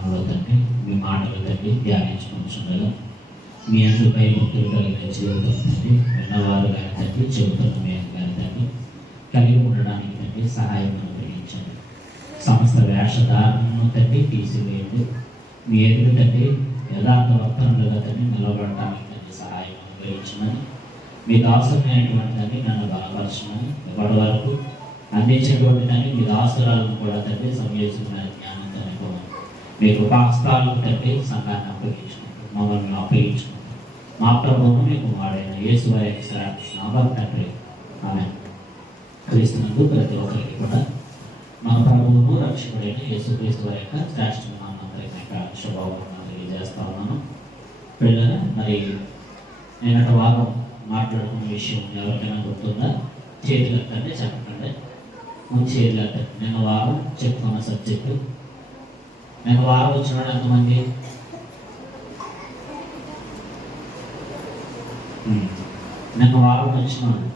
నామంలో తండ్రి మీ మాటలు తండ్రి ధ్యానించుకుంటుండగా మీ అందరూ ముక్తులు కలిగిన జీవితం తండ్రి విన్నవారు కానీ తండ్రి చెబుతున్న మేము కానీ తండ్రి కలిగి ఉండడానికి తండ్రి సహాయం అనుగ్రహించండి. సమస్త వేషధారణను తండ్రి తీసివేయండి. మీ ఎదురు తండ్రి యథార్థ వర్తనలుగా తండ్రి నిలబడటానికి తండ్రి సహాయం అనుగ్రహించమని మీ దాసుమైనటువంటి తండ్రి నన్ను బలపరచమని ఇప్పటి వరకు అందించినటువంటి తండ్రి మీ దాసురాలను కూడా తండ్రి సమయోజమైన మీకు పాస్తాలు తగ్గి సంఘాన్ని అప్పగించుకుంటూ మమ్మల్ని అప్పగించుకుంటూ మా ప్రభువును మీకు వాడైన యేసు నామం తండ్రి. ఆమె క్రీస్తునందు ప్రతి ఒక్కరికి కూడా మన ప్రభువును రక్షకుడైన యేసుక్రీస్తు వారి యొక్క శ్రేష్ఠ నామందరికి యొక్క శుభావందనాలు తెలియజేస్తా ఉన్నాను. పిల్లలు మరి నేనట వారం మాట్లాడుకున్న విషయం ఎవరికైనా గుర్తుందా? చేతులు ఎత్తండి చెప్పకండి. ముందు చేతులు ఎత్తండి నేను వారం చెప్పుకున్న సబ్జెక్టు నాకు వారం వచ్చినాడు ఎంతమంది నాకు నేను వారం వచ్చినాను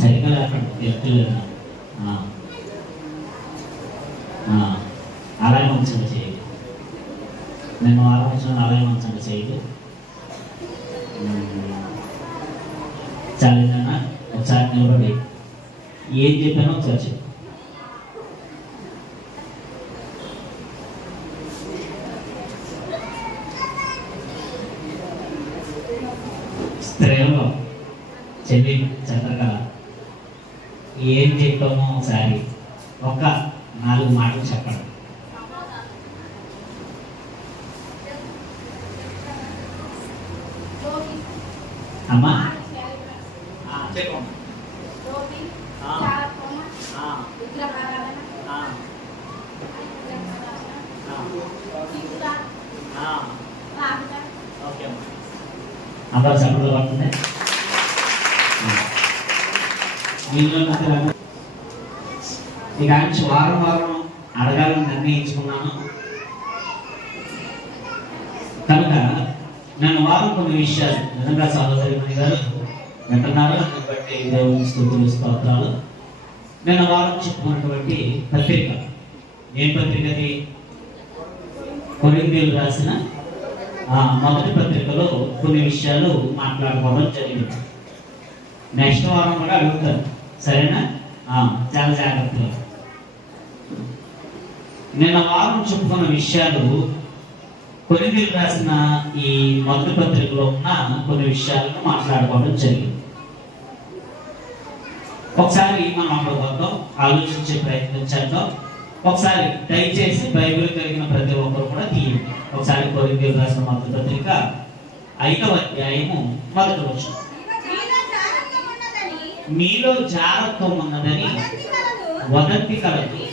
సరిగ్గా లేకుండా ఎత్తలేదు అలాగే ఉంచండి చేయండి నేను ఆలోచించిన అలాగే ఉంచండి చేయండి చాలేదన్నా ఒకసారి నిలబడి ఏం చెప్పానో ఒకసారి చెప్పు చెప్పామో ఒకసారి ఒక నాలుగు మాటలు చెప్పండి. అమ్మా. అమ్మా. అందరూ చెప్పలు పడుతుంది మీలో నాకు ఇక నుంచి వారం వారం అడగాలని నిర్ణయించుకున్నాను. కనుక నన్ను వారం కొన్ని విషయాలు నిజంగా సహోదరి గారు వింటున్నారు. దాన్ని బట్టి దేవుని స్థుతులు స్తోత్రాలు. నేను వారం చెప్పుకున్నటువంటి పత్రిక ఏం పత్రికది? కొరిందీలు రాసిన ఆ, మొదటి పత్రికలో కొన్ని విషయాలు మాట్లాడుకోవడం జరిగింది. నెక్స్ట్ వారం కూడా అడుగుతారు సరేనా? చాలా జాగ్రత్తగా నిన్న వారం చెప్పుకున్న విషయాలు కొన్ని రాసిన ఈ మొదటి పత్రికలో ఉన్న కొన్ని విషయాలను మాట్లాడుకోవడం జరిగింది. ఒకసారి మనం అక్కడ వద్దాం ఆలోచించే ప్రయత్నం చేద్దాం. ఒకసారి దయచేసి బైబిల్ కలిగిన ప్రతి ఒక్కరు కూడా తీయండి. ఒకసారి కొరింథీయులు రాసిన మొదటి పత్రిక ఐదవ అధ్యాయము మొదటి వచ్చిన మీలో జాగ్రత్తం ఉన్నదని వదంతి కలదు.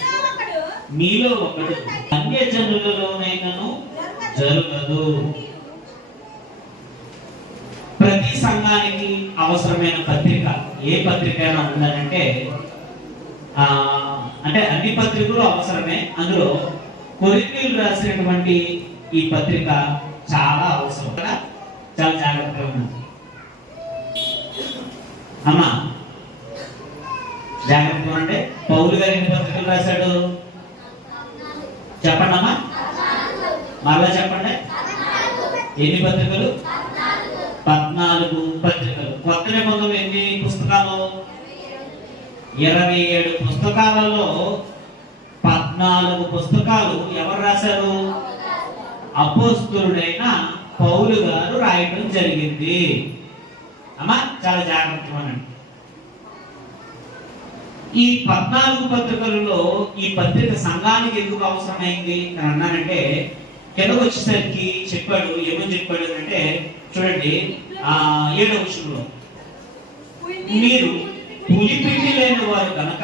మీలో ఒకటి అన్య జనులలోనైనను జరగదు. ప్రతి సంఘానికి అవసరమైన పత్రిక ఏ పత్రిక అయినా ఉందనంటే ఆ అంటే అన్ని పత్రికలు అవసరమే. అందులో కొరికలు రాసినటువంటి ఈ పత్రిక చాలా అవసరం. కదా? చాలా జాగ్రత్తగా ఉన్నది అమ్మా జాగ్రత్తగా అంటే పౌరు గారి చెప్పండి అమ్మా. మరలా చెప్పండి. ఎన్ని పత్రికలు? పద్నాలుగు పత్రికలు. కొత్త నిబంధనలు ఎన్ని పుస్తకాలు? ఇరవై ఏడు పుస్తకాలలో పద్నాలుగు పుస్తకాలు ఎవరు రాశారు? అపోస్తుడైన పౌలు గారు రాయటం జరిగింది. అమ్మా చాలా జాగ్రత్తగా అండి ఈ పద్నాలుగు పత్రికలలో ఈ పత్రిక సంఘానికి ఎందుకు అవసరమైంది అని అన్నానంటే కిందకు వచ్చేసరికి చెప్పాడు ఏమని చెప్పాడు అంటే చూడండి ఆ ఏడవ విషయంలో మీరు పులిపిండి లేని వారు కనుక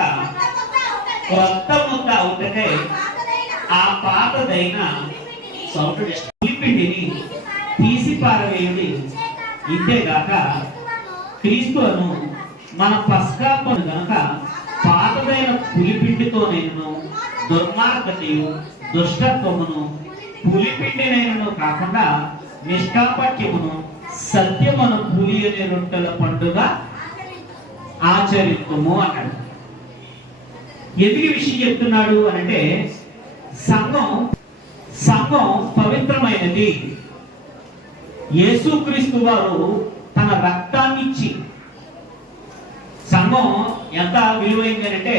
కొత్త ముద్ద అవుతటే ఆ పాతదైన సౌటుడి పులిపిండిని తీసి పారవేయుడి. ఇంతేగాక క్రీస్తులను మన పస్కాపను కనుక పాతదైన పులిపిండితో నేను దుర్మార్గతయు దుష్టత్వమును పులిపిండినైనను కాకుండా నిష్కాపట్యమును సత్యమును పులి అనే రొట్టెల పండుగ ఆచరిత్వము అన్నాడు. ఎందుకు విషయం చెప్తున్నాడు అంటే సంఘం సంఘం పవిత్రమైనది. యేసుక్రీస్తు వారు తన రక్తాన్నిచ్చి సంఘం ఎంత విలువైంది అంటే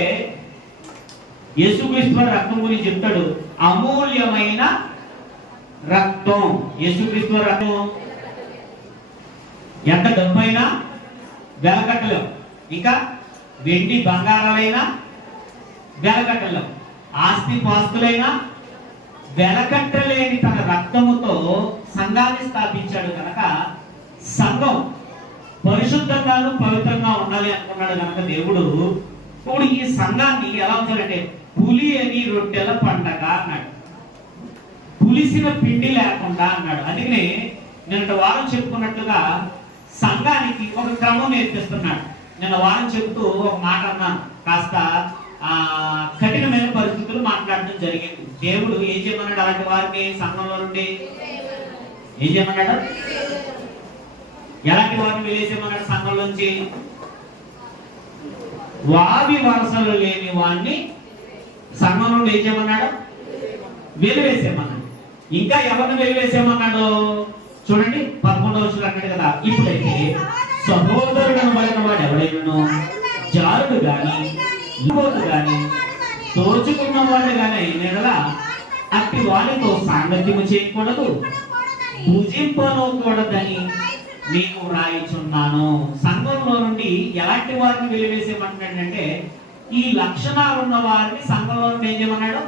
యేసుక్రీస్తు రక్తం గురించి చెప్తాడు. అమూల్యమైన రక్తం. యేసుక్రీస్తు రక్తం ఎంత డబ్బైనా వెలకట్టలేం ఇంకా వెండి బంగారాలైనా వెలకట్టలేం ఆస్తి పాస్తులైనా వెలకట్టలేని తన రక్తముతో సంఘాన్ని స్థాపించాడు కనుక సంఘం పరిశుద్ధంగాను పవిత్రంగా ఉండాలి అనుకున్నాడు కనుక దేవుడు. ఇప్పుడు ఈ సంఘాన్ని ఎలా ఉంచాడంటే పులి అని రొట్టెల పండగ అన్నాడు. పులిసిన పిండి లేకుండా అన్నాడు. అందుకనే నిన్న వారం చెప్పుకున్నట్లుగా సంఘానికి ఒక క్రమం నేర్పిస్తున్నాడు. నిన్న వారం చెబుతూ ఒక మాట అన్నాను. కాస్త ఆ కఠినమైన పరిస్థితులు మాట్లాడడం జరిగింది. దేవుడు ఏం చేయమన్నాడు అలాంటి వారిని సంఘంలో నుండి? ఏం చేయమన్నాడు? ఎలాంటి వారిని వెలేసేమన్నాడు సంఘంలోంచి వావి వరసలు లేని వాడిని సంఘం నుండి ఏం చేయమన్నాడు వెలివేసేమన్నాడు ఇంకా ఎవరిని వెలివేసేమన్నాడు చూడండి పదకొండవ వచ్చిన అన్నాడు కదా ఇప్పుడైతే సహోదరుడు అనబడిన వాడు ఎవడైనను? జారుడు గాని ఇవ్వదు గాని దోచుకున్న వాడు గాని అయిన అట్టి వాడితో సాంగత్యము చేయకూడదు భుజింపనకూడదని మీకు రాయిచున్నాను సంఘంలో నుండి ఎలాంటి వారిని వెలివేసేయమంటున్నాడంటే ఈ లక్షణాలు ఉన్న వారిని సంఘంలో నుండి ఏం చేయమన్నాడు?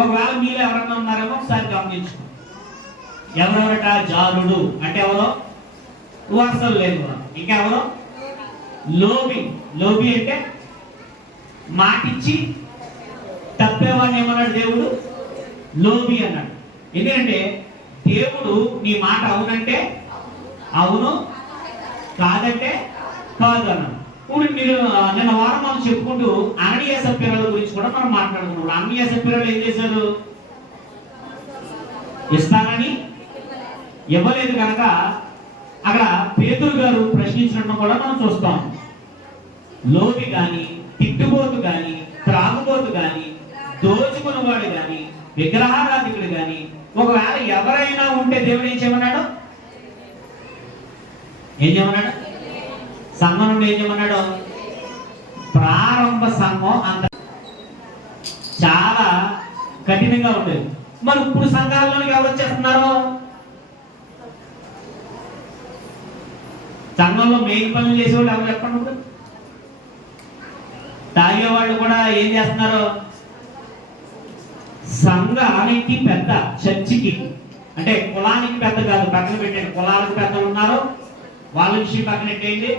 ఒకవేళ మీరు ఎవరన్నా ఉన్నారేమో ఒకసారి గమనించుకో ఎవరెవరట? జారుడు అంటే ఎవరో? వరుసలు లేదు ఇంకెవరో లోబి. లోబి అంటే మాటిచ్చి తప్పేవాడిని ఏమన్నాడు దేవుడు? లోబి అన్నాడు. ఎందుకంటే దేవుడు నీ మాట అవునంటే అవును? కాదంటే కాదు అన్నాడు. ఇప్పుడు మీరు నిన్న వారం మనం చెప్పుకుంటూ అననీయ సభ్యురాల గురించి కూడా మనం మాట్లాడుకున్నాం. అననీయ సభ్యురాలు ఏం చేశారు? ఇస్తానని ఇవ్వలేదు కనుక అక్కడ పేదరు గారు ప్రశ్నించడం కూడా మనం చూస్తాం. లోపి గాని తిట్టుబోతు గాని త్రాగుబోతు గాని దోచుకున్నవాడు కానీ విగ్రహారాధికుడు కాని ఒకవేళ ఎవరైనా ఉంటే దేవుడు ఏం చేయమన్నాడు? ఏం చేయమన్నాడు? సంఘం ఏం చేయమన్నాడు? ప్రారంభ సంఘం అంత చాలా కఠినంగా ఉండేది. మరి ఇప్పుడు సంఘాల్లోకి ఎవరు వచ్చేస్తున్నారు? సంఘంలో మెయిన్ పనులు చేసేవాళ్ళు ఎవరు చెప్పండి ఇప్పుడు? తాగేవాళ్ళు కూడా ఏం చేస్తున్నారు? సంఘానికి పెద్ద చర్చికి. అంటే కులానికి పెద్ద కాదు పక్కన పెట్టండి. కులాలకు పెద్దలు ఉన్నారు. వాళ్ళ విషయం పక్కన పెట్టేయండి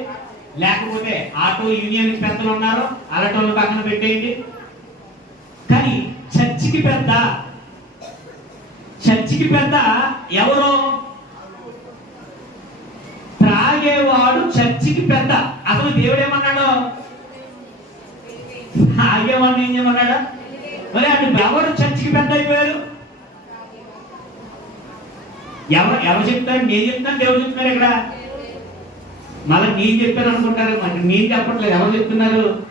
లేకపోతే ఆటో యూనియన్ పెద్దలు ఉన్నారు అలాంటి పక్కన పెట్టేయండి. కానీ చర్చికి పెద్ద చర్చికి పెద్ద ఎవరు? త్రాగేవాడు చర్చికి పెద్ద. అసలు దేవుడు ఏమన్నాడు? తాగేవాడిని ఏం చేయమన్నాడు? మరి అటు ఎవరు చర్చికి పెద్ద అయిపోయారు? ఎవరు ఎవరు చెప్తారు? నేను చెప్తాను దేవుడు చెప్తున్నారు ఇక్కడ. మళ్ళీ నేను చెప్పాను అనుకుంటారు. మరి నేను చెప్పట్లేదు. ఎవరు చెప్తున్నారు?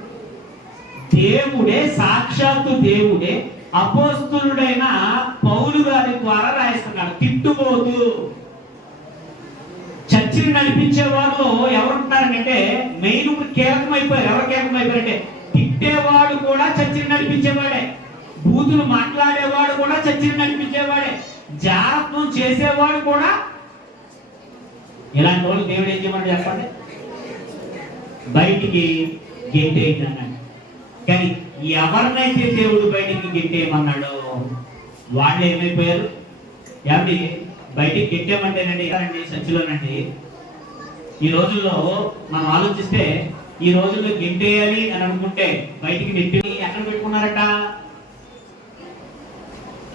దేవుడే సాక్షాత్తు దేవుడే అపోస్తులుడైన పౌలు గారి ద్వారా రాయిస్తున్నాడు. తిట్టుబోతు. చర్చిని నడిపించే వాళ్ళు ఎవరుంటున్నారంటే మెయిన్ ఇప్పుడు కీలకమైపోయారు. ఎవరు కీలకమైపోయారంటే తిట్టేవాడు కూడా చర్చిని నడిపించేవాడే. బూతులు మాట్లాడేవాడు కూడా చర్చిని నడిపించేవాడే. జాగ్రత్తం చేసేవాడు కూడా ఇలాంటి వాళ్ళు దేవుడు ఏం చేయమని చెప్పండి? బయటికి గెంటేయండి అన్నాడు కానీ ఎవరినైతే దేవుడు బయటికి గెంటేయమన్నాడో వాళ్ళు ఏమైపోయారు? ఏమండి? బయటికి గెంటేయమంటేనండి ఎవరండి సచ్చిలోనండి ఈ రోజుల్లో మనం ఆలోచిస్తే ఈ రోజుల్లో గెంటేయాలి అని అనుకుంటే బయటికి నెట్టి ఎక్కడ పెట్టుకున్నారట?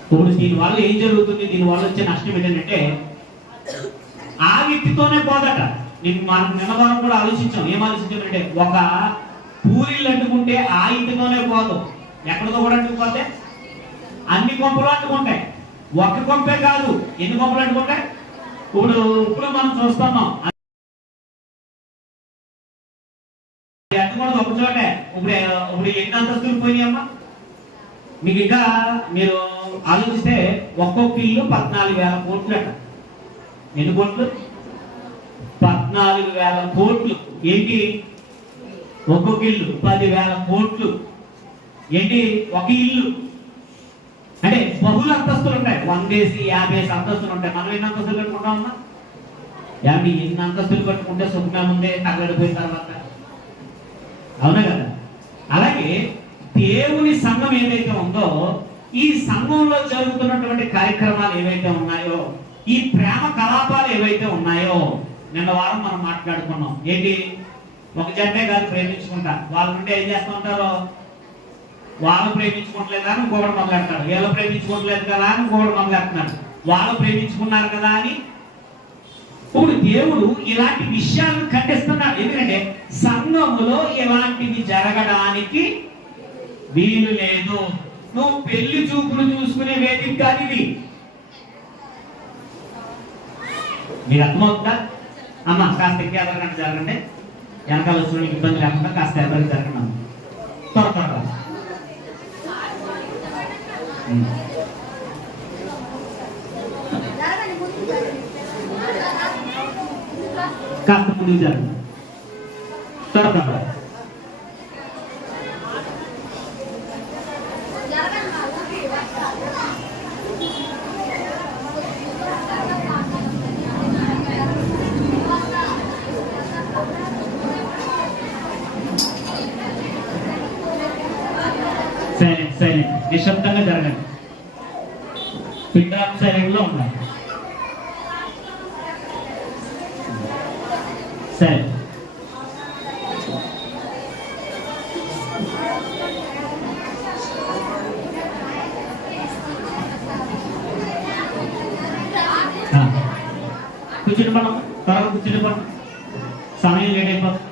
ఇప్పుడు దీని వల్ల ఏం జరుగుతుంది? దీని వల్ల వచ్చే నష్టం ఏంటంటే ఆ వ్యక్తితోనే పోదట. నేను మనం నిన్నవారం కూడా ఆలోచించాం. ఏం ఆలోచించామంటే ఒక పూరీలు అంటుకుంటే ఆ ఇంటితోనే పోదు. ఎక్కడితో కూడా అంటుకుపోతే అన్ని కొంపలు అంటుకుంటాయి. ఒక్క కొంపే కాదు. ఎన్ని కొంపలు అంటుకుంటాయి? ఇప్పుడు ఇప్పుడు మనం చూస్తున్నాం. అంటుకున్నది ఒక చోటే. ఇప్పుడు ఇప్పుడు ఎన్ని అంతస్తులు పోయినాయమ్మా మీకు ఇంకా మీరు ఆలోచిస్తే ఒక్కొక్క ఇల్లు పద్నాలుగు వేల కోట్లు అంటారు ఎన్ని కోట్లు? పద్నాలుగు వేల కోట్లు. ఏంటి? ఒక్కొక్క ఇల్లు పదివేల కోట్లు. ఏంటి? ఒక ఇల్లు. అంటే బహుళ అంతస్తులు ఉంటాయి. వందేసి యాభై అంతస్తులు ఉంటాయి. మనం ఎన్ని అంతస్తులు కట్టుకుంటా ఉన్నా యాభై ఎన్ని అంతస్తులు కట్టుకుంటే సుఖమే ఉందే తగ్గడిపోయిన తర్వాత. అవునా కదా? అలాగే దేవుని సంఘం ఏదైతే ఉందో ఈ సంఘంలో జరుగుతున్నటువంటి కార్యక్రమాలు ఏవైతే ఉన్నాయో ఈ ప్రేమ కలాపాలు ఏవైతే ఉన్నాయో నిన్న వారం మనం మాట్లాడుకున్నాం. ఏంటి? ఒక జంటే కాదు ప్రేమించుకుంటారు వాళ్ళ నుండి ఏం చేస్తూ వాళ్ళు ప్రేమించుకోవట్లేదు అని గోడ మొదలెడతారు వీళ్ళు ప్రేమించుకోవట్లేదు కదా అని గోడ మొదలెడుతున్నారు వాళ్ళు ప్రేమించుకున్నారు కదా అని ఇప్పుడు దేవుడు ఇలాంటి విషయాలను ఖండిస్తున్నాడు. ఎందుకంటే సంఘములో ఇలాంటివి జరగడానికి వీలు లేదు. నువ్వు పెళ్ళి చూపులు చూసుకునే వేదిక కాదు మీరు అర్థమవుతుందా అమ్మ కాస్త ఎక్కి ఎదరగంట జరగండి వెనకాల వచ్చిన వాళ్ళకి ఇబ్బంది లేకుండా కాస్త ఎదరికి జరగండి అమ్మ త్వర త్వరగా ఉమ్. కాస్త ముందుకు జరగండి త్వర త్వరగా నిశ్శబ్దంగా జరగండి. పిండాప్ సైలెంట్లో ఉన్నాయి సరే కూర్చుని పడం త్వరగా కూర్చుని పడం సమయం లేట్ అయిపోతుంది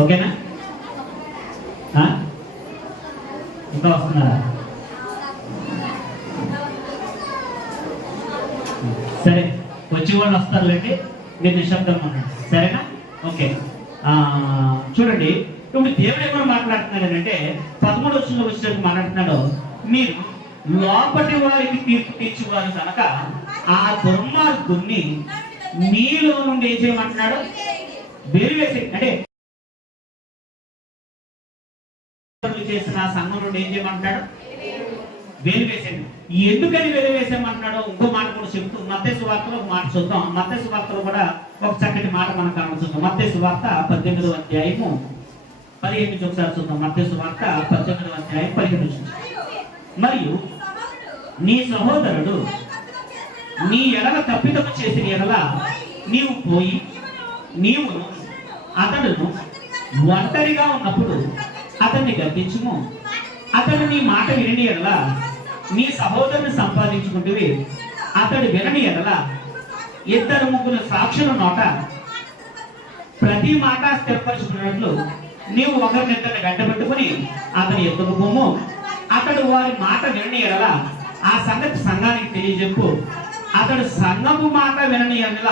ఓకేనా ఆ? ఇంకా వస్తున్నారా సరే వచ్చే వాళ్ళు వస్తారులేండి మీరు నిశ్శబ్దం ఉండండి సరేనా? ఓకే. ఆ, చూడండి ఇప్పుడు దేవుడు ఏమైనా మాట్లాడుతున్నాడు అంటే పదమూడు వచ్చిన వచ్చినట్టు మాట్లాడుతున్నాడు మీరు లోపటి వారికి తీర్పు తీర్చువారు కనుక ఆ దుర్మార్గుణ్ణి మీలో నుండి ఏం చేయమంటున్నాడు? వేరువేసి అంటే చేసిన సంఘం నుండి ఏం చేయమంటున్నాడు? వేలు ఈ ఎందుకని వేలువేశామంటున్నాడో ఇంకో మాట కూడా చెప్తూ మత్తేసు వార్తలో ఒక మాట చూద్దాం. మత్తేసు వార్తలో కూడా ఒక చక్కటి మాట మనకు కనబడుతుంది మత్తేసు వార్త పద్దెనిమిదవ అధ్యాయము పదిహేను నుంచి ఒకసారి చూద్దాం. మత్తేసు వార్త పద్దెనిమిదవ అధ్యాయం పదిహేను నుంచి మరియు నీ సహోదరుడు నీ ఎడల తప్పిదము చేసిన ఎడల నీవు పోయి నీవు అతడును ఒంటరిగా ఉన్నప్పుడు అతన్ని గద్దించుము. అతడు నీ మాట వినని ఎడలా నీ సహోదరుని సంపాదించుకుంటే అతడు వినని ఎడల ఇద్దరు ముగ్గురు సాక్షుల నోట ప్రతి మాట స్థిరపరచుకున్నట్లు నీవు ఒకరిని ఒకరినిద్దరిని వెంటబెట్టుకుని అతని ఎత్తుకు పోము అతడు వారి మాట వినని ఎడల ఆ సంగతి సంఘానికి తెలియజెప్పు. అతడు సంఘము మాట వినని ఎడల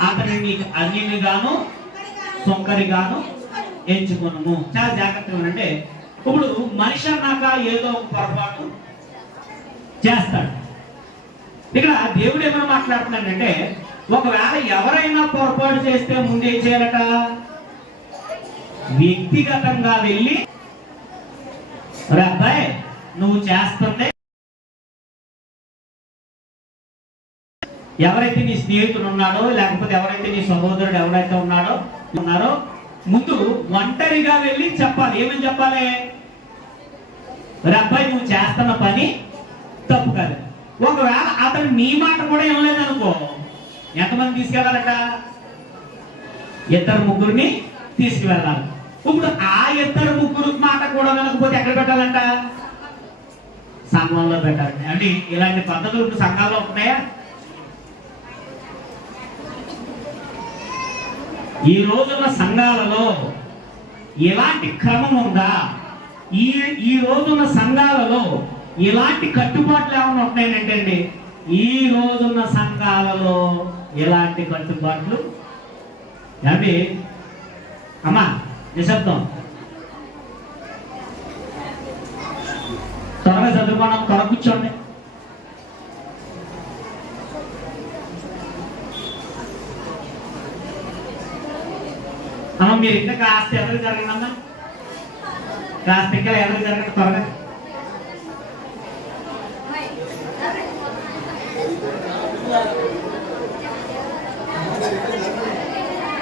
అతని నీకు అన్యునిగాను సొంకరిగాను ఎంచుకును చాలా జాగ్రత్తగా అంటే ఇప్పుడు మనిషి అన్నాక ఏదో ఒక పొరపాటు చేస్తాడు ఇక్కడ దేవుడు ఏమైనా మాట్లాడుతున్నాడంటే ఒకవేళ ఎవరైనా పొరపాటు చేస్తే ముందేం చేయాలట? వ్యక్తిగతంగా వెళ్ళి "ఒరే అబ్బాయి నువ్వు చేస్తుంటే ఎవరైతే నీ స్నేహితుడు ఉన్నాడో లేకపోతే ఎవరైతే నీ సహోదరుడు ఎవరైతే ఉన్నాడో ఉన్నారో ముందు ఒంటరిగా వెళ్ళి చెప్పాలి. ఏమని చెప్పాలి? అబ్బాయి నువ్వు చేస్తున్న పని తప్పు కాదు ఒకవేళ అతను నీ మాట కూడా ఇవ్వలేదు అనుకో ఎంతమంది తీసుకెళ్ళాలట ఇద్దరు ముగ్గురిని తీసుకువెళ్ళాలి. ఇప్పుడు ఆ ఇద్దరు ముగ్గురు మాట కూడా వినకపోతే ఎక్కడ పెట్టాలంట? సంఘంలో పెట్టాలి అంటే ఇలాంటి పద్ధతులు ఇప్పుడు సంఘాల్లో ఉన్నాయా ఈ రోజున్న సంఘాలలో ఎలాంటి క్రమం ఉందా? ఈ ఈ రోజున్న సంఘాలలో ఇలాంటి కట్టుబాట్లు ఏమైనా ఉన్నాయంటే అండి ఈ రోజున్న సంఘాలలో ఇలాంటి కట్టుబాట్లు అవి అమ్మా నిశ్శబ్దం త్వరగా చదువుకోవడం త్వర కూర్చోండి. అమ్మ మీరు ఇంకా కాస్త ఎదురు జరగండి అమ్మా. కాస్త ఇంకా ఎదురు జరగండి త్వరగా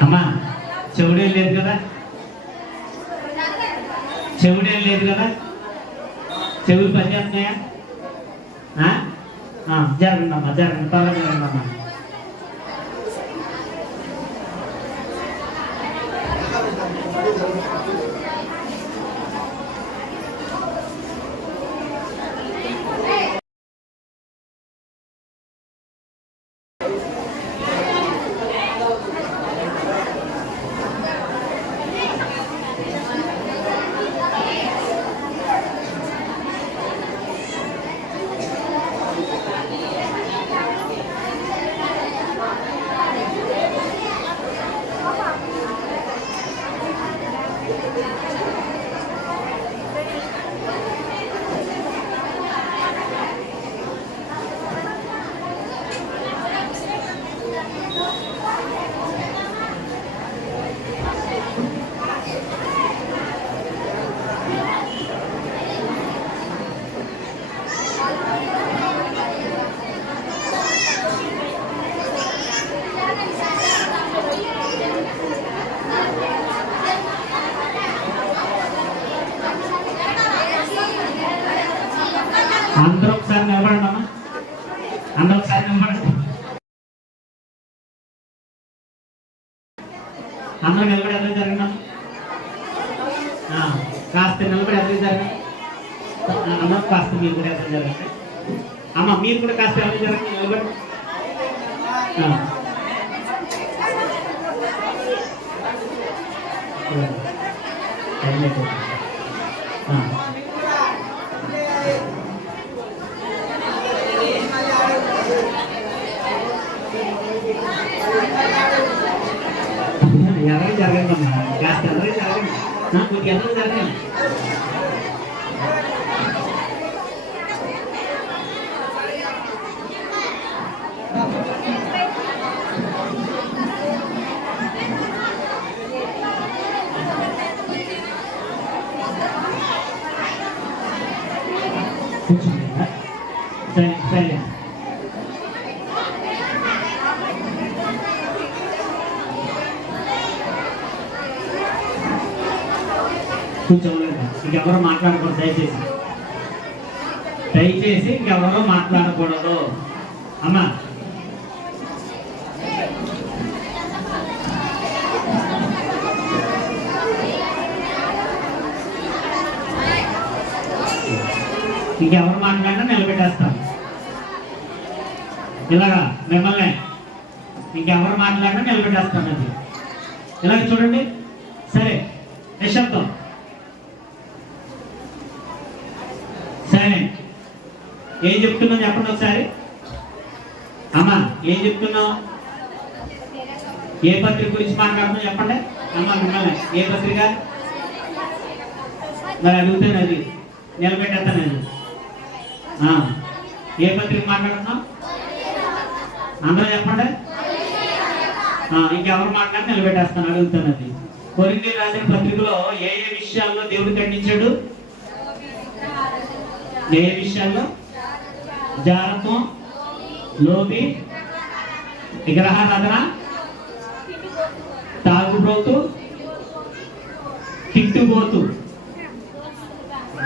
అమ్మా చెవుడే లేదు కదా చెవుడే లేదు కదా చెవులు పనిచేస్తున్నాయా ఆ? జరగండి అమ్మా జరగండి త్వరగా జరగండి అమ్మా you ఒకసారి నిలబడండి అమ్మా అందరూ ఒకసారి నిలబడండి అందరూ నిలబడి ఎదురు జరగండి అమ్మా. ఆ, కాస్త నిలబడి ఎదురు జరగండి ఆ, అమ్మ కాస్త మీరు కూడా ఎదురు జరగండి అమ్మ మీరు కూడా కాస్త ఎదురు జరగండి నిలబడి ఆ. ఆ. ఎవరికి జరగండి అమ్మా కాస్త ఎవరికి జరగండి ఆ, కొద్దిగా ఎవరికి జరగండి కూర్చోండి సరే సరే కూర్చోండి ఇంకెవరు మాట్లాడకూడదు. దయచేసి దయచేసి ఇంకెవరు మాట్లాడకూడదు. అమ్మా ఇంకెవరు మాట్లాడినా నిలబెట్టేస్తాం ఇలాగా మిమ్మల్ని ఇంకెవరు మాట్లాడినా నిలబెట్టేస్తాను అది. ఇలాగ చూడండి. సరే నిశ్శబ్దం. సరే. ఏం చెప్తున్నావు చెప్పండి ఒకసారి? అమ్మా ఏం చెప్తున్నావు? ఏ పత్రిక గురించి మాట్లాడుతున్నావు చెప్పండి? అమ్మా మిమ్మల్ని ఏ పత్రిక? మరి అడుగుతాను అది. నిలబెట్టేస్తాను అది ఆ, ఏ పత్రిక మాట్లాడుతున్నావు? అందరూ చెప్పండి? ఆ, ఇంకెవరు మాట్లాడి నిలబెట్టేస్తాను అడుగుతాను అది కొరింది రాసిన పత్రికలో ఏ ఏ విషయాల్లో దేవుడు ఖండించాడు? ఏ విషయాల్లో? జారత్వం లోబి విగ్రహారాధన తాగుబోతు తిట్టుబోతు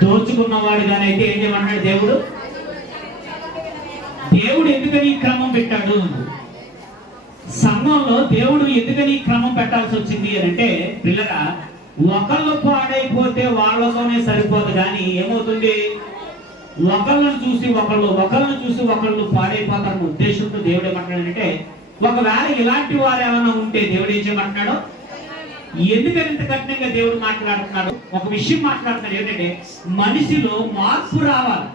దోచుకున్నవాడిగానైతే ఏం చేయమన్నాడు దేవుడు? దేవుడు ఎందుకని ఈ క్రమం పెట్టాడు? సంఘంలో దేవుడు ఎందుకని క్రమం పెట్టాల్సి వచ్చింది అని అంటే పిల్లగా ఒకళ్ళు పాడైపోతే వాళ్ళతోనే సరిపోదు కానీ ఏమవుతుంది? ఒకళ్ళని చూసి ఒకళ్ళు ఒకళ్ళని చూసి ఒకళ్ళు పాడైపోతారన్న ఉద్దేశంతో దేవుడు ఏమంటాడంటే ఒకవేళ ఇలాంటి వారు ఏమైనా ఉంటే దేవుడు ఏం చేయమంటున్నాడు? ఎందుకని ఇంత కఠినంగా దేవుడు మాట్లాడుతున్నాడు? ఒక విషయం మాట్లాడుతున్నాడు ఏంటంటే మనిషిలో మార్పు రావాలి.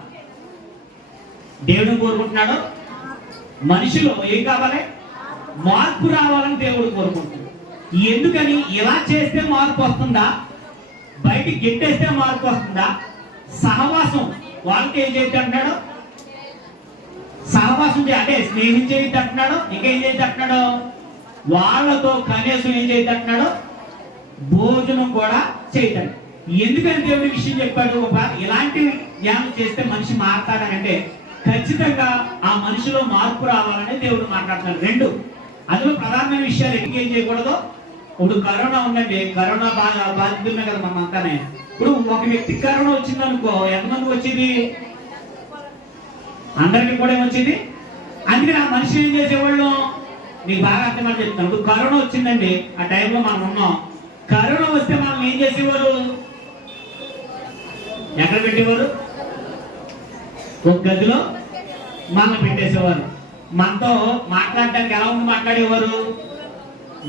దేవుడు కోరుకుంటున్నాడు? మనిషిలో ఏం కావాలి? మార్పు రావాలని దేవుడు కోరుకుంటున్నాడు. ఎందుకని? ఇలా చేస్తే మార్పు వస్తుందా? బయటికి గెట్టేస్తే మార్పు వస్తుందా? సహవాసం వాళ్ళకి ఏం చేయొద్దు అంటున్నాడు? సహవాసం అంటే స్నేహం చేయొద్దు అంటున్నాడు? ఇంకేం చేయొద్దు అంటున్నాడు? వాళ్ళతో కనీసం ఏం చేయొద్దు అంటున్నాడు? భోజనం కూడా చేయటం ఎందుకని దేవుడి విషయం చెప్పాడు? ఒక ఇలాంటి ధ్యానం చేస్తే మనిషి మారతాడనంటే ఖచ్చితంగా ఆ మనిషిలో మార్పు రావాలని దేవుడు మాట్లాడుతున్నాడు. రెండు అందులో ప్రధానమైన విషయాలు ఎందుకు ఏం చేయకూడదు? ఇప్పుడు కరోనా ఉందండి. కరోనా బాగా బాధితున్నా కదా మనం అంతానే ఇప్పుడు ఒక వ్యక్తికి కరోనా వచ్చింది అనుకో ఎంతమందికి వచ్చింది? అందరికి కూడా ఏమొచ్చింది? అందుకని ఆ మనిషి ఏం చేసేవాళ్ళు? నీకు బాగా అర్థమని చెప్తాను ఇప్పుడు కరోనా వచ్చిందండి. ఆ టైంలో మనం ఉన్నాం. కరోనా వస్తే మనం ఏం చేసేవారు? ఎక్కడ పెట్టేవారు? ఒక గదిలో మన పెట్టేసేవారు. మనతో మాట్లాడడానికి ఎలా ఉండి మాట్లాడేవారు?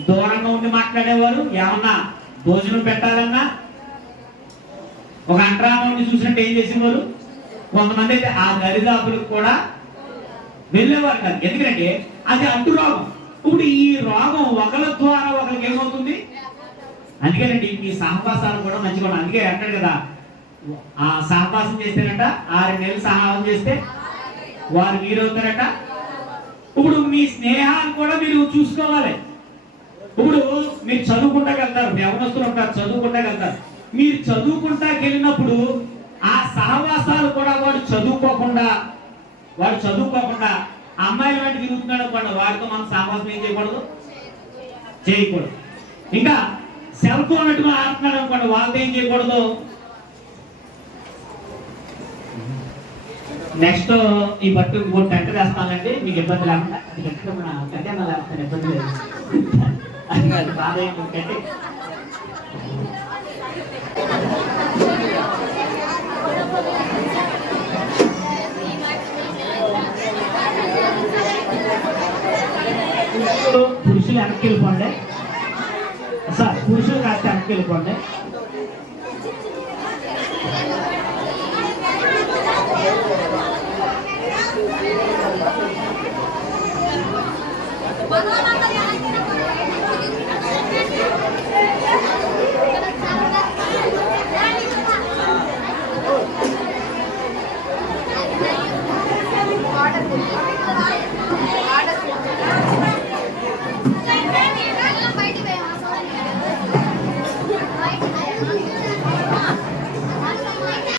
దూరంగా ఉండి మాట్లాడేవారు? ఏమన్నా భోజనం పెట్టాలన్నా? ఒక అంటరాన్ని చూసినట్టు ఏం చేసేవారు? కొంతమంది అయితే ఆ దరిదాపులకు కూడా వెళ్ళేవారు కాదు. ఎందుకంటే అది అంటు రోగం. ఇప్పుడు ఈ రోగం ఒకరి ద్వారా ఒకరికి ఏమవుతుంది? అందుకేనండి ఈ సహవాసాలు కూడా మంచిగా ఉన్నాయి అందుకే అంటాడు కదా ఆ సహవాసం చేస్తారట ఆరు నెలలు సహవాసం చేస్తే వారు మీరవుతారట. ఇప్పుడు మీ స్నేహాన్ని కూడా మీరు చూసుకోవాలి. ఇప్పుడు మీరు చదువుకుంటా వెళ్తారు యవనస్తులు ఉంటారు చదువుకుంటా వెళ్తారు మీరు చదువుకుంటా వెళ్ళినప్పుడు ఆ సహవాసాలు కూడా వాడు చదువుకోకుండా వాడు చదువుకోకుండా అమ్మాయిల వెంట తిరుగుతున్నాడు అనుకోండి వాడితో మనం సహవాసం ఏం చేయకూడదు? చేయకూడదు. ఇంకా సెల్ ఫోన్ పెట్టుకుని ఆడుతున్నాడు అనుకోండి వాళ్ళతో ఏం చేయకూడదు? నెక్స్ట్ ఈ బట్టు మూడు టెంట్ వేస్తానండి మీకు ఇబ్బంది లేకుండా అది కట్టుకుని మన గడ్డ వేస్తాను ఇబ్బంది లేదు. అది బాధ ఏంటంటే పురుషులు వెనక్కి వెళ్ళిపోండి. సార్ పురుషులు కాస్త వెనక్కి వెళ్ళిపోండి. Come on, come on.